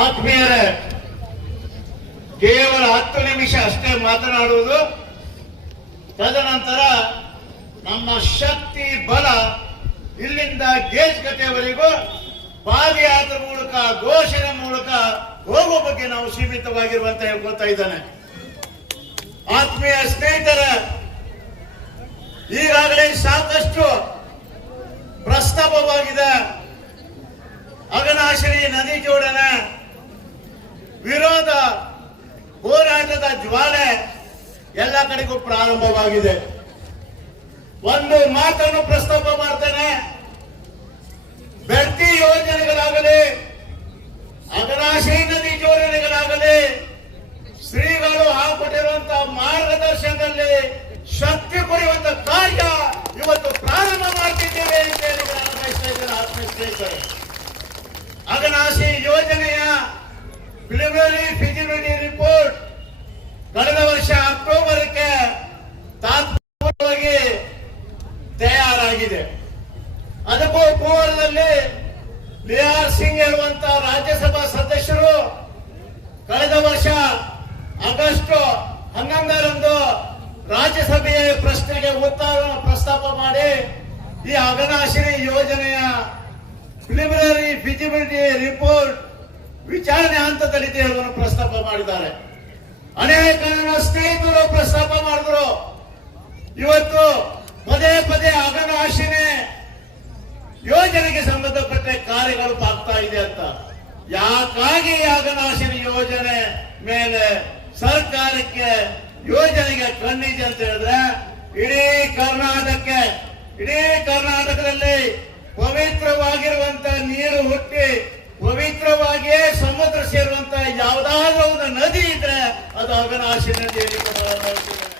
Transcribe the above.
ಆತ್ಮೀಯರೇ, ಕೇವಲ ಹತ್ತು ನಿಮಿಷ ಅಷ್ಟೇ ಮಾತನಾಡುವುದು. ತದನಂತರ ನಮ್ಮ ಶಕ್ತಿ, ಬಲ ಇಲ್ಲಿಂದ ಗೇಜ್ ಕಟ್ಟೆಯವರೆಗೂ ಪಾದಯಾತ್ರೆ ಮೂಲಕ, ಘೋಷಣೆ ಮೂಲಕ ಹೋಗುವ ಬಗ್ಗೆ ನಾವು ಸೀಮಿತವಾಗಿರುವಂತ ಹೇಳ್ಕೊಳ್ತಾ ಇದ್ದಾನೆ. ಆತ್ಮೀಯ ಸ್ನೇಹಿತರ, ಈಗಾಗಲೇ ಸಾಕಷ್ಟು ಪ್ರಸ್ತಾಪವಾಗಿದೆ ಅಗನಾಶಿನಿ ನದಿ ಜೋಡಣೆ ವಿರೋಧ ಹೋರಾಟದ ಜ್ವಾಲೆ ಎಲ್ಲ ಕಡೆಗೂ ಪ್ರಾರಂಭವಾಗಿದೆ. ಒಂದು ಮಾತನ್ನು ಪ್ರಸ್ತಾಪ ಮಾಡ್ತೇನೆ. ಬೆಳ್ತಿ ಯೋಜನೆಗಳಾಗಲಿ ಅಗರಾಶಿ ನದಿ ಜೋಡಣೆಗಳಾಗಲಿ, ಶ್ರೀಗಳು ಹಾಕೊಟ್ಟಿರುವಂತಹ ಮಾರ್ಗದರ್ಶನದಲ್ಲಿ ಶಕ್ತಿ ಕೊಡುವಂತ ಕಾರ್ಯ ಇವತ್ತು ಪ್ರಾರಂಭ ಮಾಡ್ತಿದ್ದೇವೆ ಅಂತ ಹೇಳಿ ನಾನು ಅಗನಾಶಿ ಯೋಜನೆಯ ಪ್ರಿಲಿಮಿನರಿ ಫಿಜಿಬಿಲಿಟಿ ರಿಪೋರ್ಟ್. ಕಳೆದ ವರ್ಷ ಅಕ್ಟೋಬರ್ಗೆ ತಾತ್ಕಾಲಿಕವಾಗಿ ತಯಾರಾಗಿದೆ. ಅದಕ್ಕೂ ಪೂರ್ವದಲ್ಲಿ ಬಿಆರ್ ಸಿಂಗ್ ಹೇಳುವಂತ ರಾಜ್ಯಸಭಾ ಸದಸ್ಯರು ಕಳೆದ ವರ್ಷ ಆಗಸ್ಟ್ ಹನ್ನೊಂದರಂದು ರಾಜ್ಯಸಭೆಯ ಪ್ರಶ್ನೆಗೆ ಉತ್ತರ ಪ್ರಸ್ತಾಪ ಮಾಡಿ ಈ ಅಗನಾಶಿನಿ ಯೋಜನೆಯ ಪ್ರಿಲಿಮಿನರಿ ಫಿಜಿಬಿಲಿಟಿ ರಿಪೋರ್ಟ್ ವಿಚಾರಣೆ ಹಂತದಲ್ಲಿ ಹೇಳುವನ್ನು ಪ್ರಸ್ತಾಪ ಮಾಡಿದ್ದಾರೆ. ಅನೇಕ ನನ್ನ ಸ್ನೇಹಿತರು ಪ್ರಸ್ತಾಪ ಮಾಡಿದ್ರು. ಇವತ್ತು ಪದೇ ಪದೇ ಅಗನಾಶಿನೇ ಯೋಜನೆಗೆ ಸಂಬಂಧಪಟ್ಟ ಕಾರ್ಯಗಳು ಆಗ್ತಾ ಇದೆ ಅಂತ. ಯಾಕಾಗಿ ಅಗನಾಶಿನ ಯೋಜನೆ ಮೇಲೆ ಸರ್ಕಾರಕ್ಕೆ ಯೋಜನೆಗೆ ಕಣ್ಣಿದೆ ಅಂತ ಹೇಳಿದ್ರೆ, ಇಡೀ ಕರ್ನಾಟಕಕ್ಕೆ, ಇಡೀ ಕರ್ನಾಟಕದಲ್ಲಿ ಪವಿತ್ರವಾಗಿರುವಂತ ನೀರು ಹುಟ್ಟಿ ಸಮುದ್ರ ಸೇರುವಂತ ಯಾವ್ದಾದ್ರೂ ಒಂದು ನದಿ ಇದ್ರೆ ಅದು ಅಗನಾಶಿ ನದಿ ಅಂತ ನಾನು ಹೇಳ್ತೀನಿ.